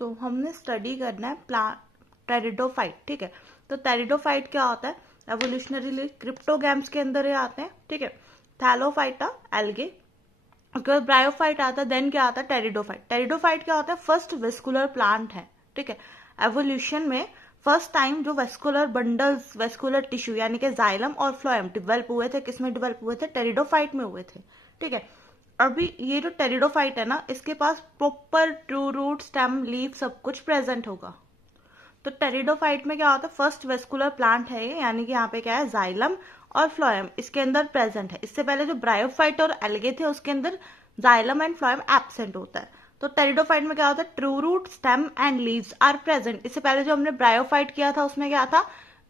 तो हमने स्टडी करना है टेरिडोफाइट, ठीक है। तो टेरिडोफाइट क्या होता है, एवोल्यूशनरी क्रिप्टोगैम्स के अंदर ये आते हैं, ठीक है। थैलोफाइटा एल्गे, उसके बाद ब्रायोफाइट आता है, देन क्या आता है टेरिडोफाइट। टेरिडोफाइट क्या होता है, फर्स्ट वेस्कुलर प्लांट है, ठीक है। एवोल्यूशन में फर्स्ट टाइम जो वेस्कुलर बंडल्स, वेस्कुलर टिश्यू यानी कि जाइलम और फ्लोएम डिवेल्प हुए थे, किसमें डिवेल्प हुए थे, टेरिडोफाइट में हुए थे, ठीक है। अभी ये जो टेरिडोफाइट है ना, इसके पास proper true root, stem, leaf सब कुछ प्रेजेंट होगा। तो टेरिडोफाइट में क्या होता है, फर्स्ट वेस्कुलर प्लांट है ये, यानी कि यहाँ पे क्या है, जाइलम और फ्लोएम इसके अंदर प्रेजेंट है। इससे पहले जो ब्रायोफाइट और एल्गे थे उसके अंदर जाइलम एंड फ्लोएम एब्सेंट होता है। तो टेरिडोफाइट में क्या होता है, true root, stem and leaves are present. इससे पहले जो हमने ब्रायोफाइट किया था उसमें क्या था,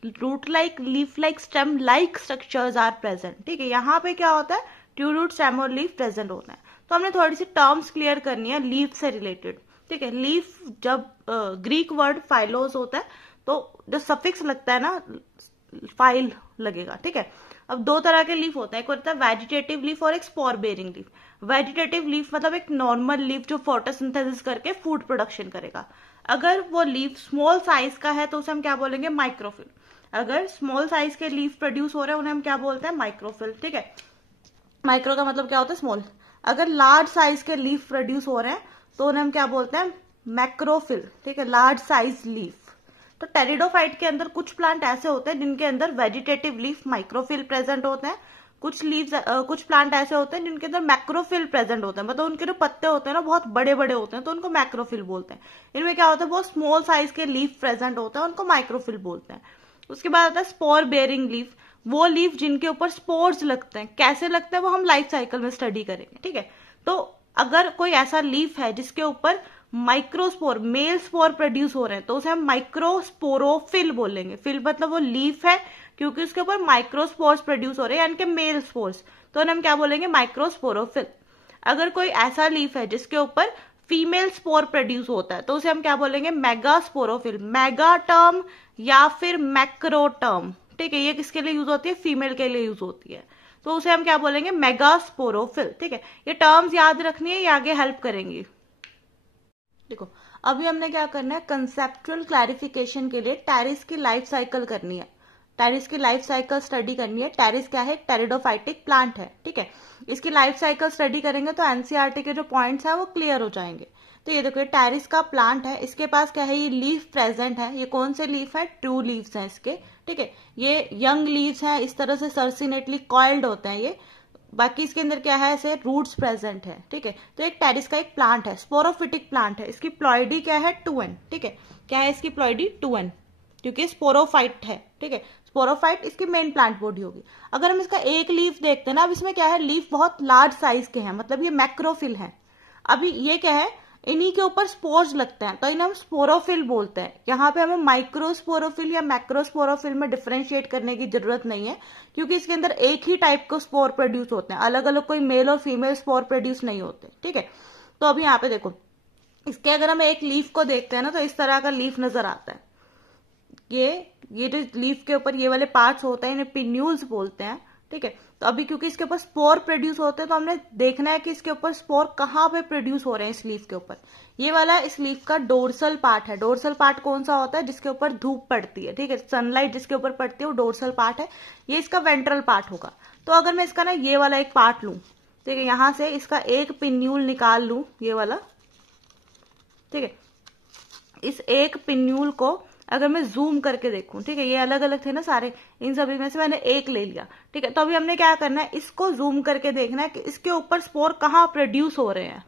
root like, leaf like, stem like structures are present, ठीक है। यहाँ पे क्या होता है, ट्रू रूट, स्टेम और लीफ प्रेजेंट होता है। तो हमने थोड़ी सी टर्म्स क्लियर करनी है लीफ से रिलेटेड, ठीक है। लीफ जब ग्रीक वर्ड फाइलोस होता है तो जो सफिक्स लगता है ना, फाइल लगेगा, ठीक है। अब दो तरह के लीफ होते हैं, एक होता है वेजिटेटिव लीफ और एक spore bearing leaf. Vegetative leaf मतलब एक नॉर्मल लीफ जो फोटोसिंथेसिस करके फूड प्रोडक्शन करेगा। अगर वो लीफ स्मॉल साइज का है तो उसे हम क्या बोलेंगे, माइक्रोफिल। अगर स्मॉल साइज के लीफ प्रोड्यूस हो रहे हैं उन्हें हम क्या बोलते हैं, माइक्रोफिल, ठीक है। माइक्रो का मतलब क्या होता है, स्मॉल। अगर लार्ज साइज के लीफ प्रोड्यूस हो रहे हैं तो उन्हें हम क्या बोलते हैं, मैक्रोफिल, ठीक है, लार्ज साइज लीफ। तो टेरिडोफाइट के अंदर कुछ प्लांट ऐसे होते हैं जिनके अंदर वेजिटेटिव लीफ माइक्रोफिल प्रेजेंट होते हैं, कुछ प्लांट ऐसे होते हैं जिनके अंदर मैक्रोफिल प्रेजेंट होते हैं, मतलब उनके जो पत्ते होते हैं ना बहुत बड़े बड़े होते हैं तो उनको मैक्रोफिल बोलते हैं। इनमें क्या होता है, बहुत स्मॉल साइज के लीफ प्रेजेंट होते हैं, उनको माइक्रोफिल बोलते हैं। उसके बाद आता है स्पोर बेयरिंग लीफ, वो लीफ जिनके ऊपर स्पोर्स लगते हैं। कैसे लगते हैं वो हम लाइफ साइकिल में स्टडी करेंगे, ठीक है। तो अगर कोई ऐसा लीफ है जिसके ऊपर माइक्रोस्पोर, मेल स्पोर प्रोड्यूस हो रहे हैं तो उसे हम माइक्रोस्पोरोफिल बोलेंगे। फिल मतलब वो लीफ है क्योंकि उसके ऊपर माइक्रोस्पोर्स प्रोड्यूस हो रहे हैं, यानी कि मेल स्पोर्स, तो हम क्या बोलेंगे, माइक्रोस्पोरोफिल। अगर कोई ऐसा लीफ है जिसके ऊपर फीमेल स्पोर प्रोड्यूस होता है तो उसे हम क्या बोलेंगे, मेगास्पोरोफिल। मेगा टर्म या फिर मैक्रो टर्म, ठीक है, ये किसके लिए यूज होती है, फीमेल के लिए यूज होती है, तो उसे हम क्या बोलेंगे, मेगास्पोरोफिल, ठीक है। ये टर्म्स याद रखनी है, ये आगे हेल्प करेंगी। देखो अभी हमने क्या करना है, कंसेप्चुअल क्लैरिफिकेशन के लिए टेरिस की लाइफ साइकिल करनी है, टेरिस की लाइफ साइकिल स्टडी करनी है। टेरिस क्या है, एक टेरिडोफाइटिक प्लांट है, ठीक है। इसकी लाइफ साइकिल स्टडी करेंगे तो एनसीईआरटी के जो पॉइंट्स हैं वो क्लियर हो जाएंगे। तो ये देखो, टेरिस का प्लांट है, इसके पास क्या है, ये लीफ प्रेजेंट है। ये कौन से लीफ है, ट्रू लीव्स हैं इसके, ठीक है। ये यंग लीव्स हैं, इस तरह से सर्सिनेटली कॉइल्ड होते हैं ये। बाकी इसके अंदर क्या है, ऐसे रूट्स प्रेजेंट है, ठीक है। तो एक टेरिस का एक प्लांट है, स्पोरोफिटिक प्लांट है। इसकी प्लॉइडी क्या है, 2n, ठीक है। क्या है इसकी प्लॉइडी, 2n, क्योंकि स्पोरोफाइट है, ठीक है। स्पोरोफाइट इसकी मेन प्लांट बॉडी होगी। अगर हम इसका एक लीफ देखते हैं ना, अब इसमें क्या है, लीफ बहुत लार्ज साइज के हैं, मतलब ये मैक्रोफिल है। अभी ये क्या है, इन्हीं के ऊपर स्पोर्स लगते हैं तो इन्हें हम स्पोरोफिल बोलते हैं। यहाँ पे हमें माइक्रोस्पोरोफिल या मैक्रोस्पोरोफिल में डिफरेंशिएट करने की जरूरत नहीं है, क्योंकि इसके अंदर एक ही टाइप के स्पोर प्रोड्यूस होते हैं, अलग अलग कोई मेल और फीमेल स्पोर प्रोड्यूस नहीं होते, ठीक है। तो अभी यहाँ पे देखो, इसके अगर हम एक लीफ को देखते हैं ना तो इस तरह का लीफ नजर आता है। ये जो लीफ के ऊपर ये वाले पार्ट्स होते हैं इन्हें पिन्यूल्स बोलते हैं, ठीक है। तो अभी क्योंकि इसके ऊपर स्पोर प्रोड्यूस होते हैं तो हमने देखना है कि इसके ऊपर स्पोर कहाँ पे प्रोड्यूस हो रहे हैं। इस लीफ के ऊपर ये वाला इस लीफ का डोर्सल पार्ट है। डोर्सल पार्ट कौन सा होता है, जिसके ऊपर धूप पड़ती है, ठीक है, सनलाइट जिसके ऊपर पड़ती है वो डोर्सल पार्ट है। ये इसका वेंट्रल पार्ट होगा। तो अगर मैं इसका ना ये वाला एक पार्ट लूं, ठीक है, यहां से इसका एक पिन्यूल निकाल लूं, ये वाला, ठीक है। इस एक पिन्यूल को अगर मैं जूम करके देखूं, ठीक है, ये अलग अलग थे ना सारे, इन सभी में से मैंने एक ले लिया, ठीक है। तो अभी हमने क्या करना है, इसको जूम करके देखना है कि इसके ऊपर स्पोर कहाँ प्रोड्यूस हो रहे हैं।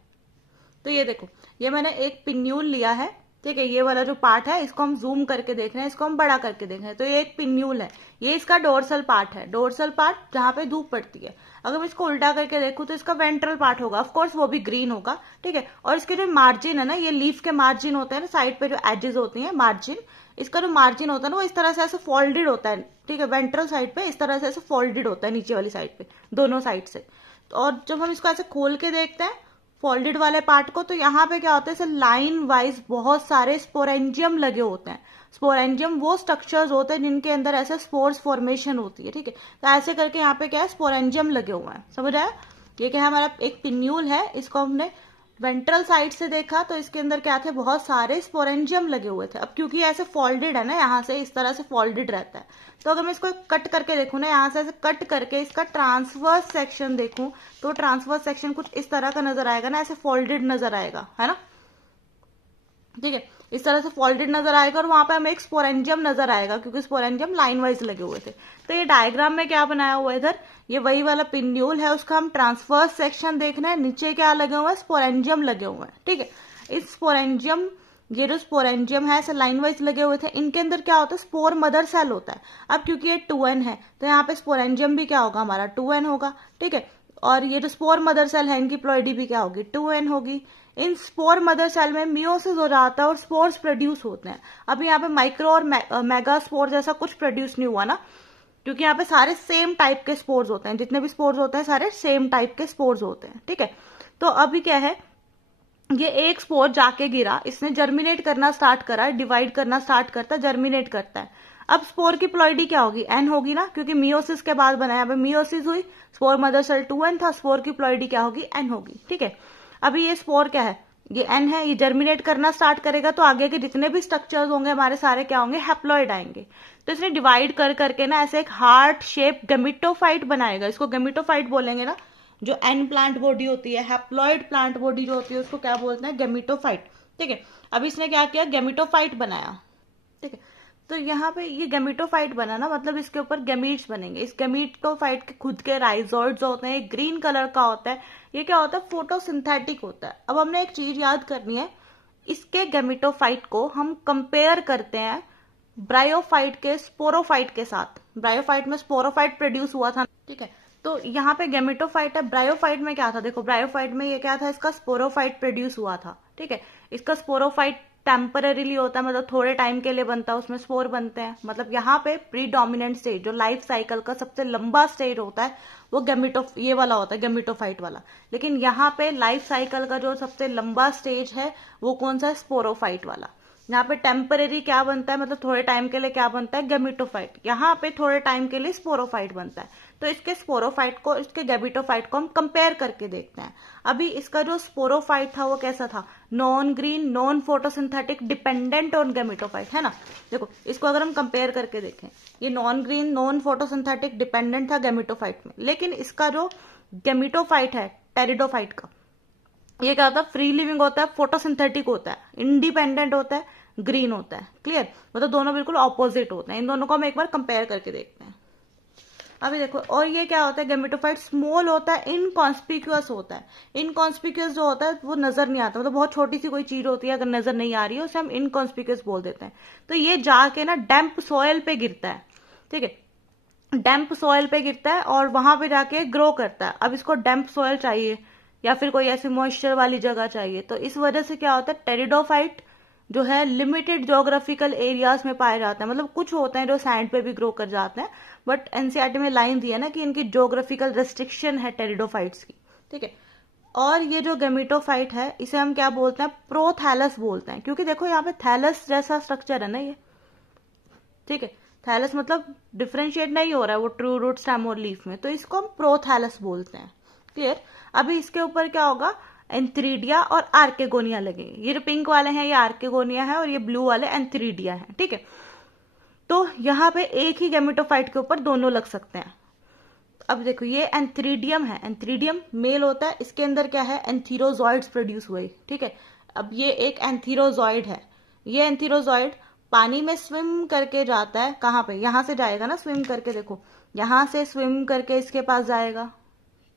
तो ये देखो, ये मैंने एक पिन्यूल लिया है, ठीक है। ये वाला जो पार्ट है इसको हम जूम करके देख रहे हैं, इसको हम बड़ा करके देख रहे हैं। तो ये एक पिन्यूल है, ये इसका डोर्सल पार्ट है, डोर्सल पार्ट जहां पे धूप पड़ती है। अगर मैं इसको उल्टा करके देखूं तो इसका वेंट्रल पार्ट होगा, ऑफ कोर्स वो भी ग्रीन होगा, ठीक है। और इसके जो मार्जिन है ना, ये लीफ के मार्जिन होते हैं ना, साइड पे जो एजेस होती है मार्जिन, इसका जो मार्जिन होता है ना वो इस तरह से ऐसे फोल्डेड होता है, ठीक है। वेंट्रल साइड पे इस तरह से ऐसे फोल्डेड होता है, नीचे वाली साइड पे दोनों साइड से। और जब हम इसको ऐसे खोल के देखते हैं फोल्डेड वाले पार्ट को, तो यहाँ पे क्या होता है, ऐसे लाइन वाइज बहुत सारे स्पोरेंजियम लगे होते हैं। स्पोरेंजियम वो स्ट्रक्चर्स होते हैं जिनके अंदर ऐसे स्पोर्स फॉर्मेशन होती है, ठीक है। तो ऐसे करके यहाँ पे क्या है, स्पोरेंजियम लगे हुए हैं, समझ आया। ये क्या है, हमारा एक पिन्यूल है, इसको हमने वेंट्रल साइड से देखा तो इसके अंदर क्या थे, बहुत सारे स्पोरेंजियम लगे हुए थे। अब क्योंकि ऐसे फोल्डेड है ना, यहाँ से इस तरह से फोल्डेड रहता है, तो अगर मैं इसको कट करके देखूँ ना, यहाँ से ऐसे कट करके इसका ट्रांसवर्स सेक्शन देखूं तो ट्रांसवर्स सेक्शन कुछ इस तरह का नजर आएगा ना, ऐसे फोल्डेड नजर आएगा, है ना, ठीक है, इस तरह से फोल्डेड नजर आएगा और वहां पे हमें एक स्पोरेंजियम नजर आएगा क्योंकि स्पोरेंजियम लाइन वाइज लगे हुए थे। तो ये डायग्राम में क्या बनाया हुआ है, इधर ये वही वाला पिन्यूल है, उसका हम ट्रांसफर्स सेक्शन देखना है, नीचे क्या लगे हुए हैं, स्पोरेंजियम लगे हुए हैं, ठीक है। इस स्पोरेंजियम, ये जो स्पोरेंजियम है ऐसे लाइन वाइज लगे हुए थे, इनके अंदर क्या होता है, स्पोर मदर सेल होता है। अब क्योंकि ये 2n है तो यहाँ पे स्पोरेंजियम भी क्या होगा, हमारा 2n होगा, ठीक है। और ये जो स्पोर मदर सेल है इनकी प्लॉइडी भी क्या होगी, 2n होगी। इन स्पोर मदर सेल में मियोसिस हो जाता है और स्पोर्स प्रोड्यूस होते हैं। अब यहाँ पे माइक्रो और मेगा स्पोर जैसा कुछ प्रोड्यूस नहीं हुआ ना, क्योंकि यहाँ पे सारे सेम टाइप के स्पोर्स होते हैं, जितने भी स्पोर्स होते हैं सारे सेम टाइप के स्पोर्स होते हैं, ठीक है। तो अभी क्या है, ये एक स्पोर जाके गिरा, इसने जर्मिनेट करना स्टार्ट करा, डिवाइड करना स्टार्ट करता है, जर्मिनेट करता है। अब स्पोर की प्लॉइडी क्या होगी, एन होगी ना, क्योंकि मियोसिस के बाद बनाया, मियोसिस हुई, स्पोर मदर सेल 2n था, स्पोर की प्लॉइडी क्या होगी, एन होगी, ठीक है। अभी ये स्पोर क्या है, ये एन है, ये जर्मिनेट करना स्टार्ट करेगा तो आगे के जितने भी स्ट्रक्चर्स होंगे हमारे सारे क्या होंगे, हैप्लॉइड आएंगे। तो इसने डिवाइड कर करके ना ऐसे एक हार्ट शेप गैमेटोफाइट बनाएगा, इसको गैमेटोफाइट बोलेंगे ना। जो एन प्लांट बॉडी होती है, हैप्लॉइड प्लांट बॉडी जो होती है उसको क्या बोलते हैं, गैमेटोफाइट, ठीक है। अब इसने क्या किया, गैमेटोफाइट बनाया, ठीक है। तो यहाँ पे ये गैमेटोफाइट बना ना, मतलब इसके ऊपर गैमीट्स बनेंगे। इस गैमेटोफाइट के खुद के राइजोइड्स होते हैं, ग्रीन कलर का होता है, ये क्या होता है, फोटोसिंथेटिक होता है। अब हमने एक चीज याद करनी है, इसके गैमेटोफाइट को हम कंपेयर करते हैं ब्रायोफाइट के स्पोरोफाइट के साथ। ब्रायोफाइट में स्पोरोफाइट प्रोड्यूस हुआ था, ठीक है। तो यहाँ पे गैमेटोफाइट है, ब्रायोफाइट में क्या था, देखो ब्रायोफाइट में ये क्या था, इसका स्पोरोफाइट प्रोड्यूस हुआ था, ठीक है। इसका स्पोरोफाइट टेम्पररीली होता है, मतलब थोड़े टाइम के लिए बनता है, उसमें स्पोर बनते हैं। मतलब यहाँ पे प्रीडोमिनेंट स्टेज, जो लाइफ साइकिल का सबसे लंबा स्टेज होता है वो ये वाला होता है, गैमेटोफाइट वाला। लेकिन यहाँ पे लाइफ साइकिल का जो सबसे लंबा स्टेज है वो कौन सा है, स्पोरोफाइट वाला। यहाँ पे टेम्पररी क्या बनता है, मतलब थोड़े टाइम के लिए क्या बनता है, गैमेटोफाइट। यहाँ पे थोड़े टाइम के लिए स्पोरोफाइट बनता है। तो इसके स्पोरोफाइट को, इसके गैमेटोफाइट को हम कंपेयर करके देखते हैं। अभी इसका जो स्पोरोफाइट था वो कैसा था, non green, non photosynthetic, dependent on gametophyte, है ना। देखो इसको अगर हम कंपेयर करके देखें, ये non green, non photosynthetic, dependent था गैमेटोफाइट में। लेकिन इसका जो गैमेटोफाइट है टेरिडोफाइट का, ये क्या होता है, फ्री लिविंग होता है, फोटोसिंथेटिक होता है, इंडिपेंडेंट होता है, ग्रीन होता है। क्लियर, मतलब दोनों बिल्कुल ऑपोजिट होते हैं। इन दोनों को हम एक बार कंपेयर करके देखते हैं। अभी देखो, और ये क्या होता है, गैमेटोफाइट स्मॉल होता है, इनकॉन्स्पिक्यूअस होता है। इनकॉन्स्पिक्यूअस जो होता है वो नजर नहीं आता, मतलब बहुत छोटी सी कोई चीज होती है, अगर नजर नहीं आ रही है उसे हम इनकॉन्स्पिक्यूअस बोल देते हैं। तो ये जाके ना डैम्प सॉइल पे गिरता है, ठीक है, डैम्प सॉइल पे गिरता है और वहां पे जाके ग्रो करता है। अब इसको डैम्प सॉइल चाहिए या फिर कोई ऐसी मॉइस्चर वाली जगह चाहिए, तो इस वजह से क्या होता है, टेरिडोफाइट जो है लिमिटेड ज्योग्राफिकल एरियाज में पाए जाते हैं। मतलब कुछ होते हैं जो सैंड पे भी ग्रो कर जाते हैं, बट एनसीईआरटी में लाइन दी है ना कि इनकी ज्योग्राफिकल रेस्ट्रिक्शन है टेरिडोफाइट्स की, ठीक है। और ये जो गैमेटोफाइट है इसे हम क्या बोलते हैं, प्रोथैलस बोलते हैं, क्योंकि देखो यहाँ पे थैलस जैसा स्ट्रक्चर है ना ये, ठीक है। थैलस मतलब डिफ्रेंशिएट नहीं हो रहा है वो ट्रू रूट, स्टेम और लीफ में, तो इसको हम प्रोथैलस बोलते हैं। क्लियर। अभी इसके ऊपर क्या होगा, एंथ्रीडिया और आर्केगोनिया लगेंगे। ये जो पिंक वाले हैं ये आर्केगोनिया है और ये ब्लू वाले एंथ्रीडिया है, ठीक है। तो यहाँ पे एक ही गैमेटोफाइट के ऊपर दोनों लग सकते हैं। अब देखो ये एंथ्रीडियम है, एंथ्रीडियम मेल होता है, इसके अंदर क्या है, एंथीरोजॉइड्स प्रोड्यूस हुए, ठीक है। अब ये एक एंथीरोजॉइड है, ये एंथीरोजॉइड पानी में स्विम करके जाता है, कहाँ पे, यहां से जाएगा ना स्विम करके, देखो यहां से स्विम करके इसके पास जाएगा,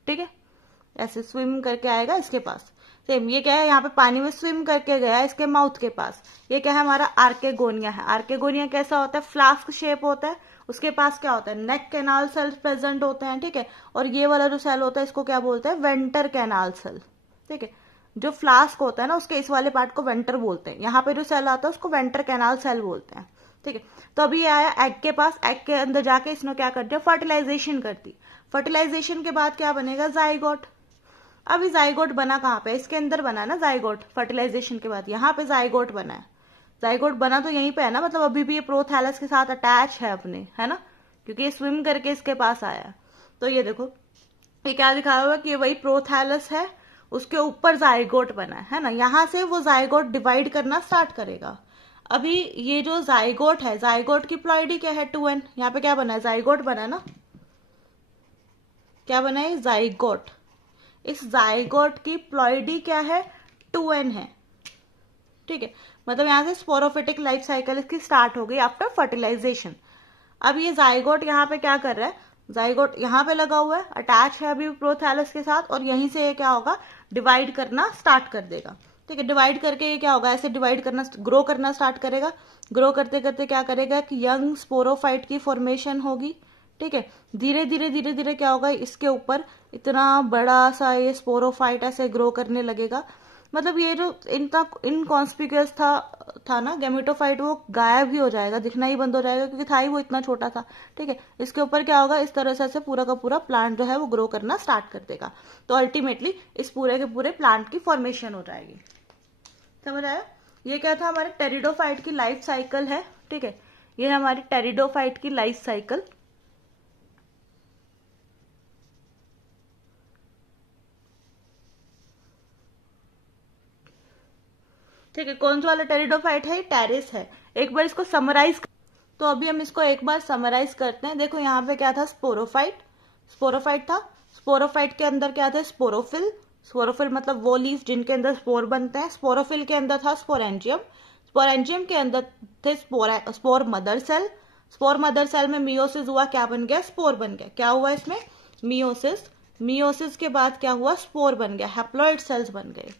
ठीक है, ऐसे स्विम करके आएगा इसके पास। सेम ये क्या है, यहाँ पे पानी में स्विम करके गया इसके माउथ के पास। ये क्या है, हमारा आर्केगोनिया है। आर्केगोनिया कैसा होता है, फ्लास्क शेप होता है, उसके पास क्या होता है, नेक कैनाल सेल्स प्रेजेंट होते हैं, ठीक है। और ये वाला जो सेल होता है इसको क्या बोलते हैं, वेंटर कैनाल सेल, ठीक है। जो फ्लास्क होता है ना उसके इस वाले पार्ट को वेंटर बोलते हैं, यहाँ पे जो सेल आता है उसको वेंटर कैनाल सेल बोलते हैं, ठीक है। तो अभी ये आया एग के पास, एग के अंदर जाके इसने क्या कर दिया, फर्टिलाइजेशन कर दी। फर्टिलाइजेशन के बाद क्या बनेगा, जाइगोट। अभी जाइगोट बना कहाँ पे, इसके अंदर बना ना जाइगोट, फर्टिलाइजेशन के बाद यहाँ पे जाइगोट बना है। जाइगोट बना तो यहीं पे है ना, मतलब अभी भी ये प्रोथैलस के साथ अटैच है अपने, है ना, क्योंकि ये स्विम करके इसके पास आया। तो ये देखो ये क्या दिखाया हुआ कि ये वही प्रोथैलस है उसके ऊपर जाइगोट बना है ना, यहां से वो जाइगोट डिवाइड करना स्टार्ट करेगा। अभी ये जो जाइगोट है, जाइगोट की प्लॉइडी क्या है 2n, यहाँ पे क्या बना है, जाइगोट बना है ना, क्या बना है, जाइगोट। इस जाइगोट की प्लॉइडी क्या है, 2n है, ठीक है। मतलब यहां से स्पोरोफिटिक लाइफ साइकिल इसकी स्टार्ट हो गई आफ्टर फर्टिलाइजेशन। अब ये जाइगोट यहाँ पे क्या कर रहा है, जाइगोट यहाँ पे लगा हुआ है, अटैच है अभी प्रोथैलस के साथ, और यहीं से ये क्या होगा, डिवाइड करना स्टार्ट कर देगा, ठीक है। डिवाइड करके ये क्या होगा, ऐसे डिवाइड करना, ग्रो करना स्टार्ट करेगा। ग्रो करते करते क्या करेगा कि यंग स्पोरोफाइट की फॉर्मेशन होगी, ठीक है। धीरे धीरे धीरे धीरे क्या होगा, इसके ऊपर इतना बड़ा सा ये स्पोरोफाइट ऐसे ग्रो करने लगेगा। मतलब ये जो इनकॉन्स्पिक्यूअस था ना गैमेटोफाइट, वो गायब ही हो जाएगा, दिखना ही बंद हो जाएगा, क्योंकि था ही वो इतना छोटा था, ठीक है। इसके ऊपर क्या होगा, इस तरह से पूरा का पूरा प्लांट जो है वो ग्रो करना स्टार्ट कर देगा। तो अल्टीमेटली इस पूरे के पूरे प्लांट की फॉर्मेशन हो जाएगी। समझ आया? ये क्या था, हमारे टेरिडोफाइट की लाइफ साइकिल है, ठीक है। ये हमारी टेरिडोफाइट की लाइफ साइकिल। ठीक है, कौन सा वाला टेरिडोफाइट है, टेरिस है। एक बार इसको समराइज, तो अभी हम इसको एक बार समराइज करते हैं। देखो यहाँ पे क्या था, स्पोरोफाइट था। स्पोरोफाइट के अंदर क्या था, स्पोरोफिल। स्पोरोफिल मतलब वो लीफ जिनके अंदर स्पोर बनते हैं। स्पोरोफिल के अंदर था स्पोरेंजियम। स्पोरेंजियम के अंदर थे spore mother cell. Spore mother cell में मियोसिस हुआ, क्या बन गया, स्पोर बन गया। क्या हुआ इसमें, मियोसिस। मियोसिस के बाद क्या हुआ, स्पोर बन गया, हैप्लॉइड सेल्स बन गए,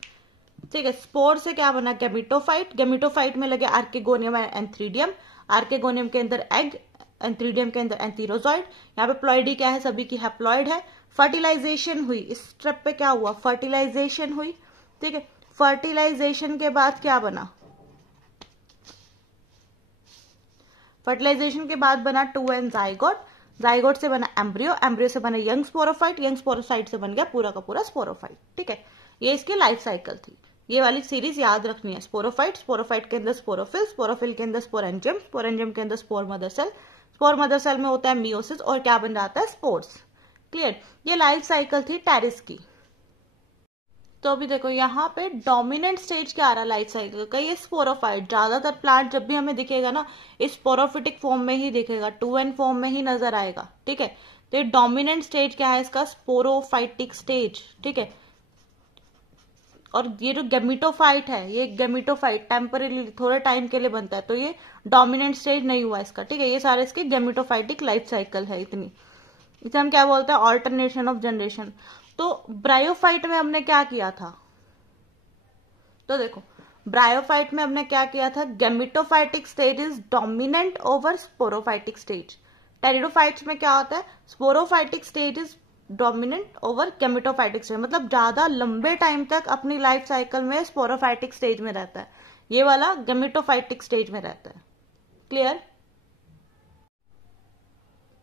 ठीक है। स्पोर से क्या बना, गैमेटोफाइट। गैमेटोफाइट में लगे आर्केगोनियम एंड एंथ्रीडियम। आर्केगोनियम के अंदर एग, एंथ्रीडियम के अंदर एंथीरोजॉइड। यहाँ पे प्लॉइडी क्या है, सभी की हैप्लॉइड है। फर्टिलाइजेशन हुई, इस स्टेप पे क्या हुआ, फर्टिलाइजेशन हुई, ठीक है। फर्टिलाइजेशन के बाद क्या बना, फर्टिलाइजेशन के बाद बना 2n जाइगोट। जाइगोट से बना एम्ब्रियो, एम्ब्रियो से बना यंग स्पोरोफाइट, यंग स्पोरोफाइट से बन गया पूरा का पूरा स्पोरोफाइट, ठीक है। ये इसकी लाइफ साइकिल थी। ये वाली सीरीज याद रखनी है, स्पोरोफाइट, स्पोरोफाइट के अंदर स्पोरोफिल, स्पोरोफिल के अंदर स्पोरेंजियम, स्पोरेंजियम के अंदर spore mother cell, spore mother cell में होता है मियोसिस, और क्या बन जाता है, स्पोर्स। क्लियर? ये लाइफ साइकिल थी टेरिस की। तो अभी देखो यहाँ पे डोमिनेंट स्टेज क्या आ रहा है लाइफ साइकिल का, ये स्पोरोफाइट। ज्यादातर प्लांट जब भी हमें दिखेगा ना, इस स्पोरोफिटिक फॉर्म में ही दिखेगा, 2n फॉर्म में ही नजर आएगा, ठीक है। तो ये डोमिनेंट स्टेज क्या है इसका, स्पोरोफाइटिक स्टेज, ठीक है। और ये जो गैमेटोफाइट है, ये गैमेटोफाइट टेम्परेरी थोड़े टाइम के लिए बनता है, तो ये डोमिनेंट स्टेज नहीं हुआ इसका, ठीक है। ये सारे इसकी गैमेटोफाइटिक लाइफ साइकिल है इतनी। इसे हम क्या बोलते हैं, ऑल्टरनेशन ऑफ जनरेशन। तो ब्रायोफाइट में हमने क्या किया था, तो देखो ब्रायोफाइट में हमने क्या किया था, gametophytic stage is dominant over sporophytic stage. Pteridophytes में क्या होता है, sporophytic stage is dominant over gametophytic stage, मतलब ज्यादा लंबे टाइम तक अपनी लाइफ साइकिल में स्पोरोफाइटिक स्टेज में रहता है, ये वाला गैमेटोफाइटिक स्टेज में रहता है। क्लियर?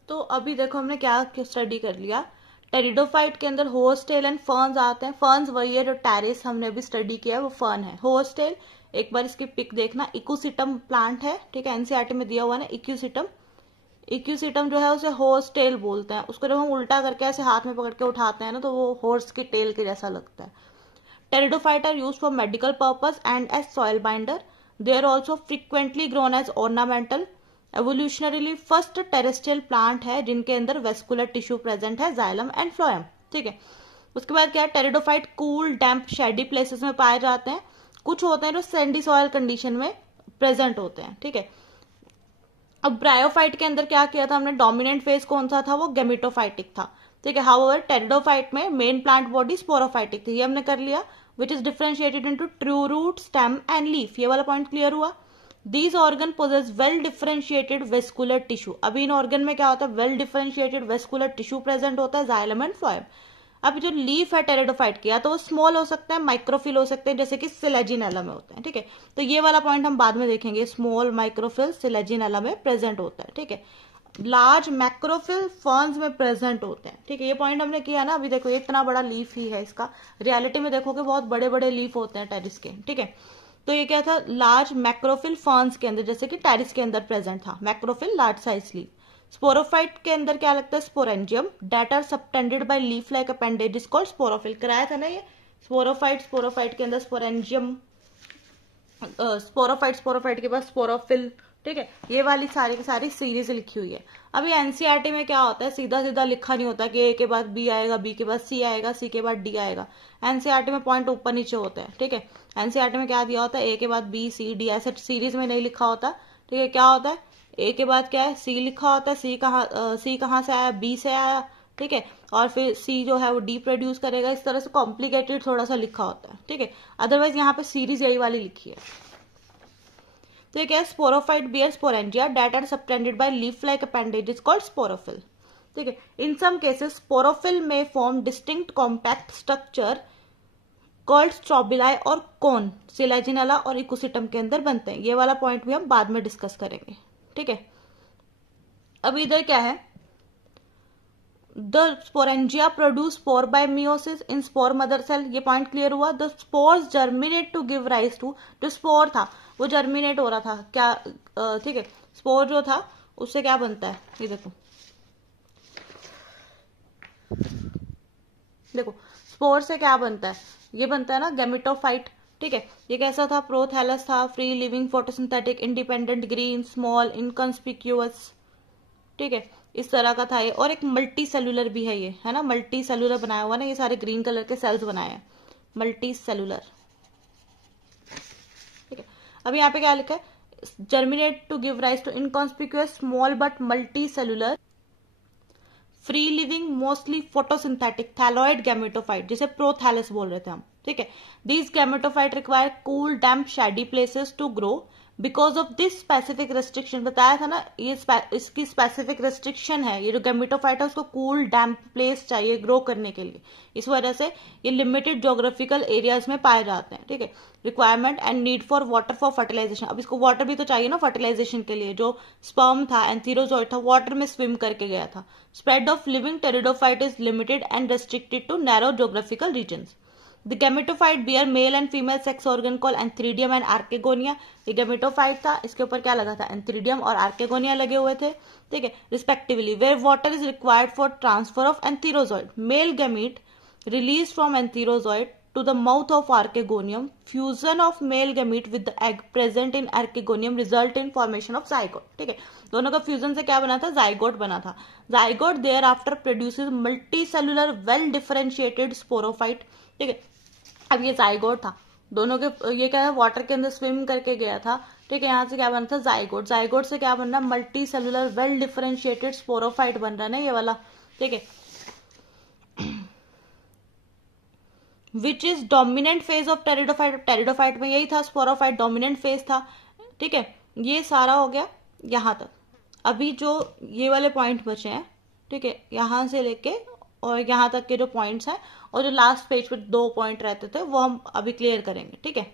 तो अभी देखो हमने क्या स्टडी कर लिया, टेरिडोफाइट के अंदर होस्टेल एंड फर्न्स आते हैं। फर्न्स वही है जो टेरिस हमने अभी स्टडी किया है, वो फर्न है। होस्टेल, एक बार इसकी पिक देखना, इक्यूसिटम प्लांट है, ठीक है, एनसीईआरटी में दिया हुआ है इक्यूसिटम। इक्यूसिटम जो है उसे हॉर्स टेल बोलते हैं। उसको जब हम उल्टा करके ऐसे हाथ में पकड़ के उठाते हैं ना, तो वो हॉर्स की टेल के जैसा लगता है। Pteridophyte are used for medical purpose and as soil binder. They are also frequently grown as ornamental. Evolutionarily first terrestrial plant है जिनके अंदर वेस्कुलर टिश्यू प्रेजेंट है, जाइलम एंड फ्लोएम, ठीक है। उसके बाद क्या है, pteridophyte cool, damp, shady places में पाए जाते हैं। कुछ होते हैं जो सैंडी सॉइल कंडीशन में प्रेजेंट होते हैं, ठीक है। अब ब्रायोफाइट के अंदर क्या किया था हमने, डोमिनेंट फेज कौन सा था, वो गैमेटोफाइटिक था, ठीक है। हाउएवर टेरिडोफाइट में मेन प्लांट बॉडी स्पोरोफाइटिक थी, ये हमने कर लिया, which is differentiated into true root, stem and leaf. ये वाला पॉइंट क्लियर हुआ। These organ possess well differentiated vascular tissue। अभी इन ऑर्गन में क्या होता है, well differentiated vascular tissue present होता है, जाइलम एंड फ्लोएम। अब जो लीफ है टेरिडोफाइट की, या तो वो स्मॉल हो सकते हैं, माइक्रोफिल हो सकते हैं, जैसे कि सिलेजिनेला में होते हैं, ठीक है। तो ये वाला पॉइंट हम बाद में देखेंगे, स्मॉल माइक्रोफिल सिलेजिनेला में प्रेजेंट होता है, ठीक है। लार्ज मैक्रोफिल फर्न्स में प्रेजेंट होते हैं, ठीक है। ये पॉइंट हमने किया ना। अभी देखो इतना बड़ा लीफ ही है इसका, रियलिटी में देखोगे बहुत बड़े बड़े लीफ होते हैं टेरिस के, ठीक है। तो ये क्या था, लार्ज मैक्रोफिल फर्न्स के अंदर, जैसे कि टेरिस के अंदर प्रेजेंट था macrophyll, large size leaf. Sporophyte के अंदर क्या लगता है, sporangium, that are subtended by leaf like appendage is called sporophyll. कराया था ना ये, स्पोरोफाइट के अंदर स्पोरेंजियम, स्पोरोफाइट के बाद स्पोरोफिल, ठीक है। ये वाली सारी की सारी सीरीज लिखी हुई है। अभी एनसीईआरटी में क्या होता है, सीधा सीधा लिखा नहीं होता कि ए के बाद बी आएगा, बी के बाद सी आएगा, सी के बाद डी आएगा। एनसीईआरटी में पॉइंट ऊपर नीचे होते हैं, ठीक है। एनसीईआरटी में क्या दिया होता है, ए के बाद बी सी डी, ऐसे सीरीज में नहीं लिखा होता, ठीक है। क्या होता है, ए के बाद क्या है, सी लिखा होता है, सी कहाँ से आया, बी से आया, ठीक है। और फिर सी जो है वो डी प्रोड्यूस करेगा। इस तरह से कॉम्प्लिकेटेड थोड़ा सा लिखा होता है, ठीक है। अदरवाइज यहाँ पे सीरीज यही वाली लिखी है। तो क्या है, sporophyte bear sporangia that are subtended by leaf like appendage is called sporophyll, ठीक है। इन सम केसेस स्पोरोफिल में form distinct compact structure called strobili और कोन सिलेजिनला और इकोसिस्टम के अंदर बनते हैं। ये वाला पॉइंट भी हम बाद में डिस्कस करेंगे, ठीक है। अब इधर क्या है, the sporangia produce spore by meiosis in spore mother cell, ये पॉइंट क्लियर हुआ। The spores germinate to give rise to, जो स्पोर था वो जर्मिनेट हो रहा था क्या, ठीक है। स्पोर जो था उससे क्या बनता है, ये देखो देखो स्पोर से क्या बनता है, ये बनता है ना गैमेटोफाइट, ठीक है। ये कैसा था, प्रोथैलस था, free living photosynthetic independent green small inconspicuous, ठीक है। इस तरह का था ये। और एक मल्टी सेलुलर भी है, ये है ना, मल्टी सेलुलर बनाया हुआ ना, ये सारे ग्रीन कलर के सेल्स बनाए हैं, मल्टी सेलुलर, ठीक है। अब यहाँ पे क्या लिखा है, germinate to give rise to inconspicuous small but multicellular free living mostly photosynthetic thalloid gametophyte, जिसे प्रोथैलस बोल रहे थे हम, ठीक है। These gametophyte require cool damp shady places to grow because of this specific restriction, बताया था ना, ये इसकी स्पेसिफिक रेस्ट्रिक्शन है। ये जो गैमेटोफाइट है उसको कूल डैम्प प्लेस चाहिए ग्रो करने के लिए, इस वजह से ये लिमिटेड ज्योग्राफिकल एरियाज में पाए जाते हैं, ठीक है। Requirement and need for water for fertilization, अब इसको वाटर भी तो चाहिए ना फर्टिलाइजेशन के लिए। जो स्पर्म था एंथीरोजॉइड था, वाटर में स्विम करके गया था। Spread of living pteridophyte is limited and restricted to narrow geographical regions. The gametophyte bear male and female sex organ called antheridium and archegonia. ये gametophyte था, इसके ऊपर क्या लगा था, antheridium और archegonia लगे हुए थे, ठीक है, respectively. Where water is required for transfer of antherozoid. Male gamete released from antherozoid to the mouth of archegonium. Fusion of male gamete with the egg present in archegonium result in formation of zygote, ठीक है। दोनों का fusion से क्या बना था, zygote बना था। Zygote thereafter produces multicellular well differentiated sporophyte, ठीक है। अब ये जाइगोट था, दोनों के, ये क्या है, वाटर के अंदर स्विम करके गया था, ठीक है। यहाँ से क्या बना था, जाइगोट। जाइगोट से क्या बन रहा है, multi cellular well differentiated sporophyte बन रहा है ना, ये वाला, ठीक है। Which is dominant phase of pteridophyte, pteridophyte में यही था, स्पोरोफाइट डोमिनेंट फेज था, ठीक है। ये सारा हो गया यहाँ तक। अभी जो ये वाले पॉइंट बचे हैं, ठीक है, यहां से लेके और यहाँ तक के जो पॉइंट्स हैं, और जो लास्ट पेज पे 2 पॉइंट रहते थे वो हम अभी क्लियर करेंगे, ठीक है।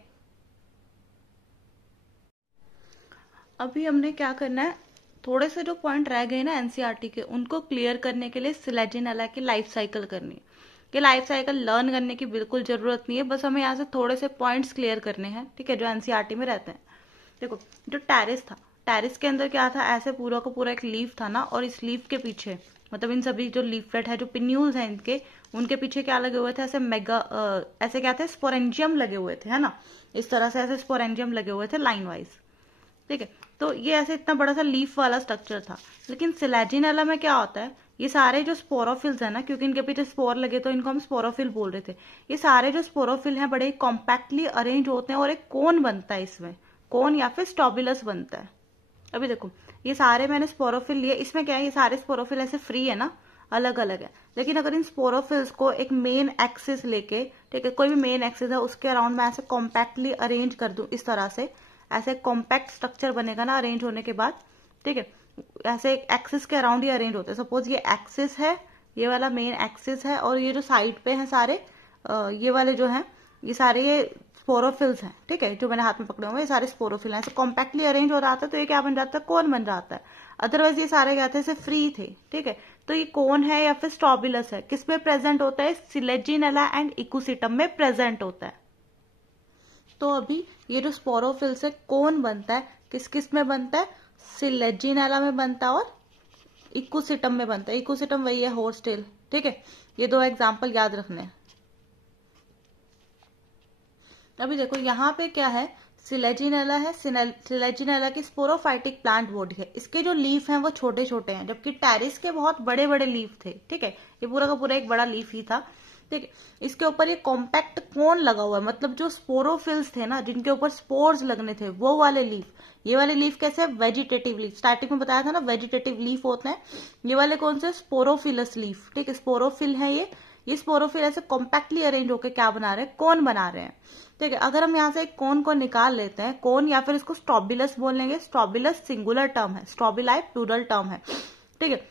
अभी हमने क्या करना है, थोड़े से जो पॉइंट रह गए ना एनसीईआरटी के, उनको क्लियर करने के लिए सिलेजिनेला की लाइफ साइकिल करनी है। ये लाइफ साइकिल लर्न करने की बिल्कुल जरूरत नहीं है, बस हमें यहाँ से थोड़े से पॉइंट्स क्लियर करने हैं, ठीक है, जो एनसीईआरटी में रहते हैं। देखो, जो टेरिस था, टेरिस के अंदर क्या था, ऐसे पूरा का पूरा एक लीफ था ना, और इस लीफ के पीछे, मतलब इन सभी जो लीफलेट है, जो पिन्यूल्स हैं इनके, उनके पीछे क्या लगे हुए थे, ऐसे ऐसे क्या थे, स्पोरेंजियम लगे हुए थे, है ना, इस तरह से ऐसे स्पोरेंजियम लगे हुए थे लाइन वाइज, ठीक है। तो ये ऐसे इतना बड़ा सा लीफ वाला स्ट्रक्चर था। लेकिन सिलेजिनेला में क्या होता है, ये सारे जो स्पोरोफिल्स है ना, क्योंकि इनके पीछे स्पोर लगे तो इनको हम स्पोरोफिल बोल रहे थे, ये सारे जो स्पोरोफिल हैं बड़े कॉम्पैक्टली अरेंज होते हैं और एक कोन बनता है, इसमें कोन या फिर स्टॉबुलस बनता है। अभी देखो, ये सारे मैंने स्पोरोफिल लिए, इसमें क्या है, ये सारे स्पोरोफिल ऐसे फ्री है ना, अलग अलग है। लेकिन अगर इन स्पोरोफिल्स को एक मेन एक्सिस लेके, ठीक है, कोई भी मेन एक्सिस है उसके अराउंड मैं ऐसे कॉम्पैक्टली अरेंज कर दूं, इस तरह से ऐसे कॉम्पैक्ट स्ट्रक्चर बनेगा ना अरेंज होने के बाद, ठीक है। ऐसे एक एक्सिस के अराउंड ही अरेंज होते हैं। सपोज ये एक्सिस है, ये वाला मेन एक्सिस है, और ये जो साइड पे है सारे, ये वाले जो है, ये सारे ये स्पोरोफिल्स हैं, ठीक है, जो मैंने हाथ में पकड़े हुए ये सारे स्पोरोफिल हैं। ऐसे कॉम्पैक्टली अरेंज हो जाता है तो ये क्या बन जाता है, कोन बन जाता है। अदरवाइज ये सारे क्या थे, ऐसे फ्री थे, ठीक है। तो ये कोन है या फिर स्टॉबुलस है, किसमें प्रेजेंट होता है, सिलेजिनेला एंड इकोसिस्टम में प्रेजेंट होता है। तो अभी ये जो स्पोरोफिल से कोन बनता है, किस किस में बनता है, सिलेजिनेला में बनता है और इकोसिस्टम में बनता है। इकोसिस्टम वही है होर्स टेल, ठीक है। ये 2 एग्जाम्पल याद रखने हैं। अभी देखो यहाँ पे क्या है, सिलेजिनेला है, सिलेजिनेला की स्पोरोफाइटिक प्लांट बॉडी है। इसके जो लीफ हैं वो छोटे छोटे हैं, जबकि टेरिस के बहुत बड़े बड़े लीफ थे, ठीक है, ये पूरा का पूरा एक बड़ा लीफ ही था, ठीक है। इसके ऊपर ये कॉम्पैक्ट कोन लगा हुआ है, मतलब जो स्पोरोफिल्स थे ना, जिनके ऊपर स्पोर्स लगने थे, वो वाले लीफ। ये वाले लीफ कैसे, वेजिटेटिव लीफ, स्टार्टिंग में बताया था ना वेजिटेटिव लीफ होते हैं। ये वाले कौन से, स्पोरोफिलस लीफ, ठीक है, स्पोरोफिल है ये स्पोरोफिल ऐसे कॉम्पैक्टली अरेंज होकर क्या बना रहे हैं, कोन बना रहे हैं, ठीक है। अगर हम यहाँ से एक कोन को निकाल लेते हैं, कोन या फिर इसको स्ट्रॉबिलस बोल लेंगे, स्ट्रॉबिलस सिंगुलर टर्म है, स्ट्रॉबिलाई प्लूरल टर्म है, ठीक है।